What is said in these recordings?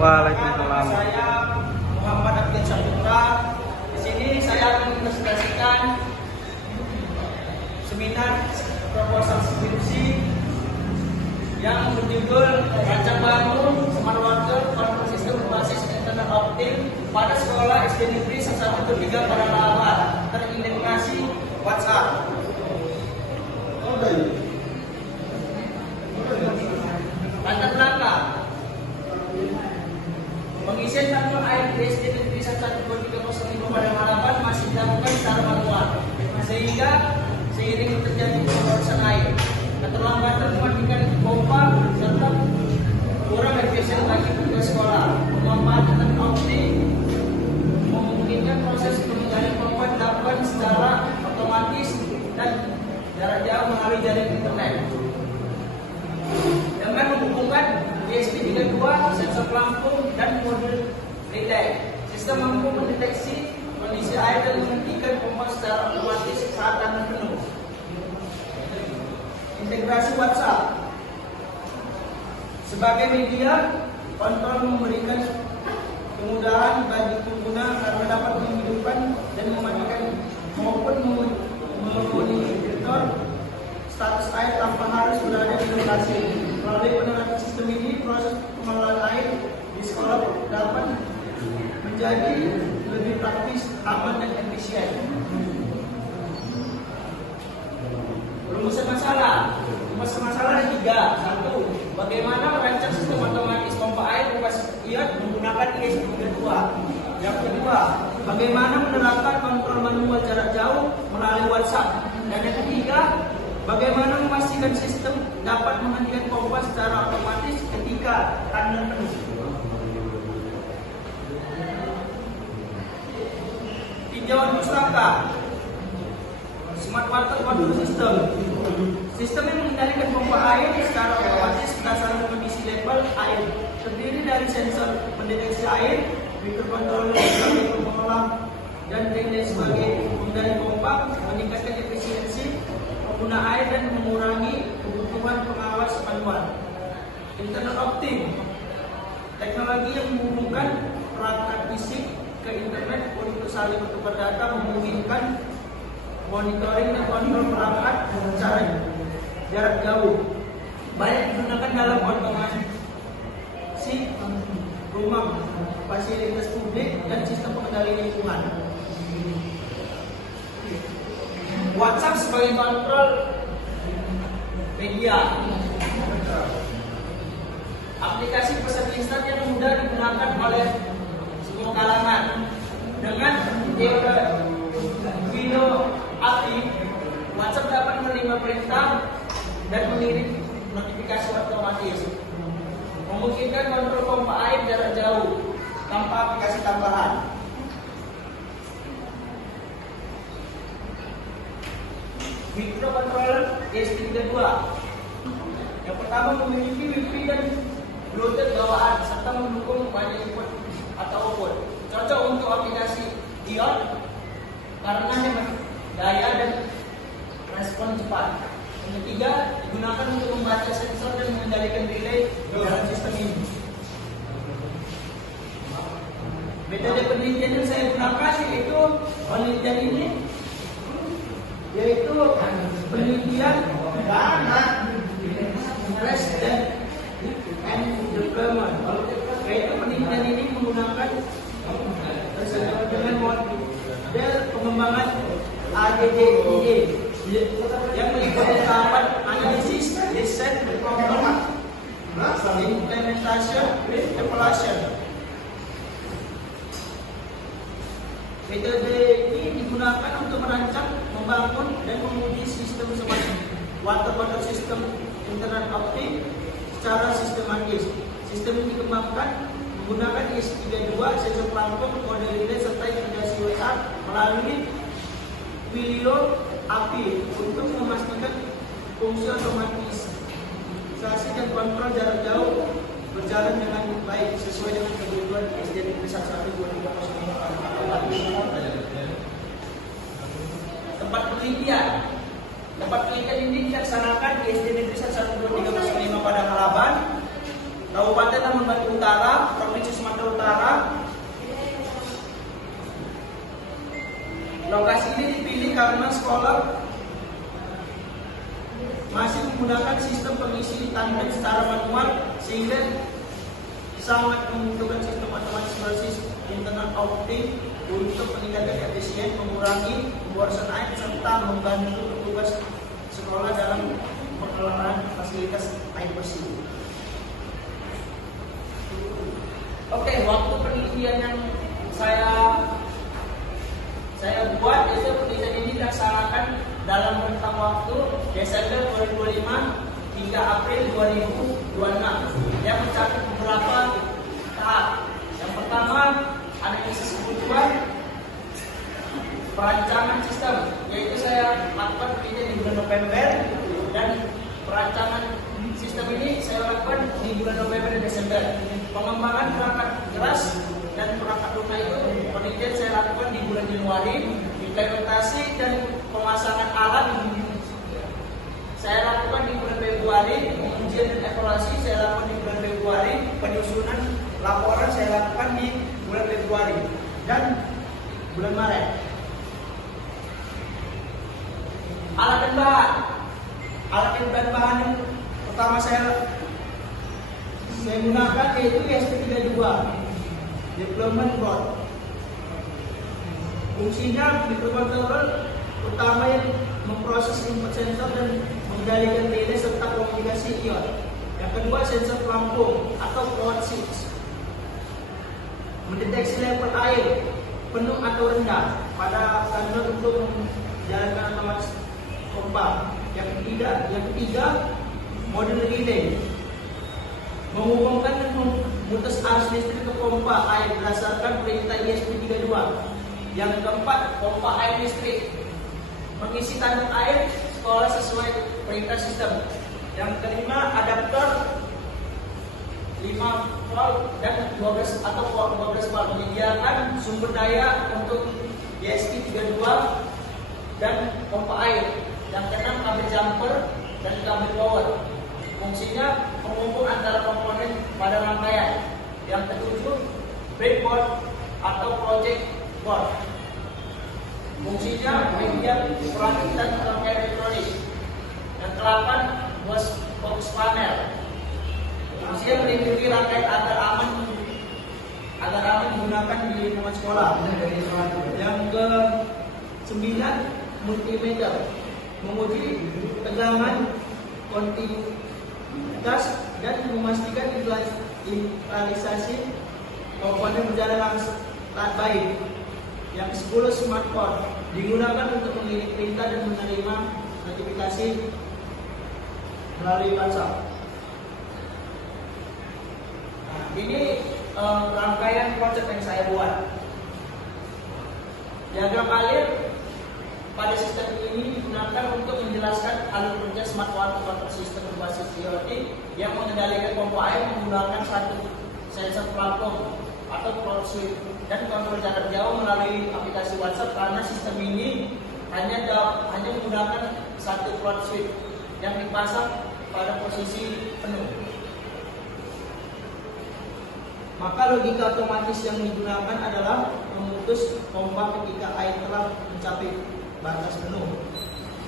Waalaikumsalam. Saya Muhammad Abdul Saputra. Di sini saya akan mempresentasikan seminar proposal skripsi yang berjudul Rancang Baru Smart Water Control System berbasis Internet Optik pada sekolah SD Negeri 113 Padang terintegrasi WhatsApp. Latar belakang pengisian sampel air di SD Negeri 11305 Padang masih dilakukan secara manual, sehingga seiring terjadi pemborosan air, keterlambatan mematikan pompa serta kurang efisien bagi petugas sekolah. Pemanfaatan internet optik memungkinkan proses pengendalian pompa dilakukan secara otomatis dan jarak jauh melalui jaringan internet. Dengan menghubungkan USB 32, sensor pelampung, dan modul relay, sistem mampu mendeteksi kondisi air dan menghentikan pompa secara otomatis saat tanam penuh. Integrasi WhatsApp sebagai media kontrol memberikan kemudahan bagi pengguna karena dapat menghidupkan dan mematikan maupun memonitor status air tanpa harus berada di lokasi. Melalui penerapan sistem ini, proses pengelolaan air di sekolah dapat menjadi lebih praktis, aman, dan efisien. Rumusan masalah. Rumusan masalah ada 3. 1. Bagaimana merancang sistem otomatis pompa air berbasis ion menggunakan ESP32. Yang kedua, bagaimana menerapkan kontrol manual jarak jauh melalui WhatsApp. Dan yang ketiga, bagaimana memastikan sistem dapat menghentikan pompa secara otomatis ketika tandang penuh. Tinjauan pustaka Smart Water Control System. Sistem yang mengendalikan pompa air secara otomatis berdasarkan kondisi level air, terdiri dari sensor pendeteksi air, mikrokontroler sebagai pengolah, dan relay sebagai pengendali pompa, meningkatkan efisiensi pengguna air dan mengurangi kebutuhan pengawas manual. Internet optik, teknologi yang menghubungkan perangkat fisik ke internet untuk saling bertukar data, memungkinkan monitoring dan kontrol perangkat secara jarak jauh. Banyak digunakan dalam otomasi rumah, fasilitas publik, dan sistem pengendali lingkungan. WhatsApp sebagai kontrol media. Aplikasi pesan instan yang mudah digunakan oleh semua kalangan. Dengan video aktif, WhatsApp dapat menerima perintah dan mengirim notifikasi otomatis, memungkinkan kontrol pompa air jarak jauh tanpa aplikasi tambahan. Mikrokontroler ESP32. Yang pertama memiliki Wi-Fi dan Bluetooth bawaan serta mendukung banyak input atau output. Cocok untuk aplikasi ion karena hemat daya dan respon cepat. Yang ketiga, digunakan untuk membaca sensor dan mengendalikan relay dalam sistem ini. Metode penelitian yang saya gunakan yaitu penelitian ini, yaitu penelitian stress and development. Yaitu penelitian ini menggunakan dengan model pengembangan ADDIE yang mengikuti tahapan analisis, desain, kontrol, implementation, evaluation. Metode ini digunakan untuk merancang, membangun, dan menguji sistem smart water control system internet optik secara sistematis. Sistem ini dikembangkan menggunakan ESP32, sensor pelampung, model relay, serta integrasi WhatsApp melalui Willow API untuk memastikan fungsi otomatisasi dan kontrol jarak jauh berjalan dengan baik sesuai dengan kebutuhan SD Negeri 11205. Tempat penelitian ini dilaksanakan di SD Negeri 11205 Padang Halaban, Kabupaten Lampung Utara, Provinsi Lokasi ini dipilih karena sekolah masih menggunakan sistem pengisi tanda secara manual, sehingga sangat membutuhkan sistem otomatis berbasis internet optik untuk meningkatkan efisien, mengurangi pemborosan air, serta membantu petugas sekolah dalam pengelolaan fasilitas air bersih. Oke, waktu penelitian yang saya buat itu, penelitian ini dilaksanakan dalam rentang waktu Desember 2025 hingga April 2026 yang mencakup beberapa tahap. Yang pertama, analisis kebutuhan perancangan sistem, yaitu saya lakukan penelitian di bulan November, dan perancangan sistem ini saya lakukan di bulan November dan Desember. Pengembangan perangkat keras dan perangkat lunak itu penelitian saya lakukan di bulan Januari. Implementasi dan pemasangan alat saya lakukan di bulan Februari. Ujian dan evaluasi saya lakukan di bulan Februari. Penyusunan laporan saya lakukan di bulan Februari dan bulan Maret. Alat dan bahan yang pertama saya gunakan yaitu ISP32 Deployment Board. Fungsinya microcontroller utama yang memproses input sensor dan mengendalikan relay serta komunikasi ion. Yang kedua, sensor pelampung atau float switch, mendeteksi level air penuh atau rendah pada kandungan untuk menjalankan otomatis pompa. Yang ketiga, modul relay, menghubungkan dan memutus arus listrik ke pompa air berdasarkan perintah ISP32. Yang keempat, pompa air listrik, mengisi tanduk air sekolah sesuai perintah sistem. Yang kelima, adaptor 5 volt dan 12 atau 12 volt, menyediakan sumber daya untuk ISP32 dan pompa air. Yang keenam, kabel jumper dan kabel power, fungsinya penghubung antara komponen pada rangkaian. Yang ketujuh, breadboard atau project board, fungsinya media perantitan rangkaian elektronik. Yang ke-8, box panel, fungsinya melindungi rangkaian agar aman digunakan di lingkungan sekolah. Yang ke-9, multimeter, menguji tegangan, kontinuitas, dan memastikan implementasi komponen berjalan langsung baik. Yang ke-10, smartphone, digunakan untuk mengirim perintah dan menerima notifikasi melalui WhatsApp. Nah, ini rangkaian project yang saya buat. Diagram alir pada sistem ini digunakan untuk menjelaskan alur kerja smart water control system berbasis IoT yang mengendalikan pompa air menggunakan satu sensor pelampung atau float switch dan kontrol jarak jauh melalui aplikasi WhatsApp, karena sistem ini hanya menggunakan satu float switch yang dipasang pada posisi penuh. Maka logika otomatis yang digunakan adalah memutus pompa ketika air telah mencapai batas penuh.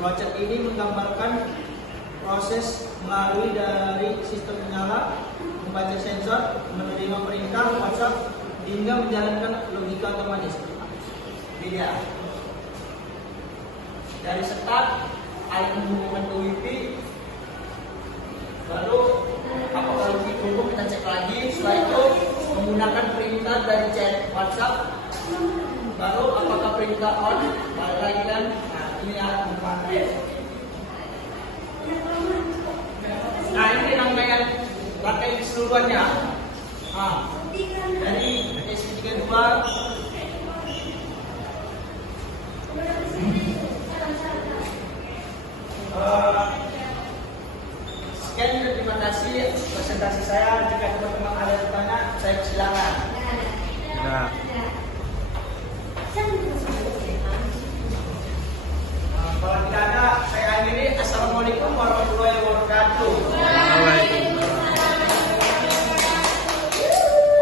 Flowchart ini menggambarkan proses melalui dari sistem menyala, membaca sensor, menerima perintah WhatsApp, hingga menjalankan logika otomatis. Dia dari start air menghubungkan ke WiFi, lalu apakah WiFi terhubung, kita cek lagi. Setelah itu menggunakan perintah dari chat WhatsApp, baru apakah perintah on, balik lagi kan. Nah, ini alat membantu. Nah, ini rangkaian keseluruhannya. Nah, dari SP32 sekian, terima kasih presentasi saya. Jika teman-teman ada yang bertanya, saya persilakan. Nah.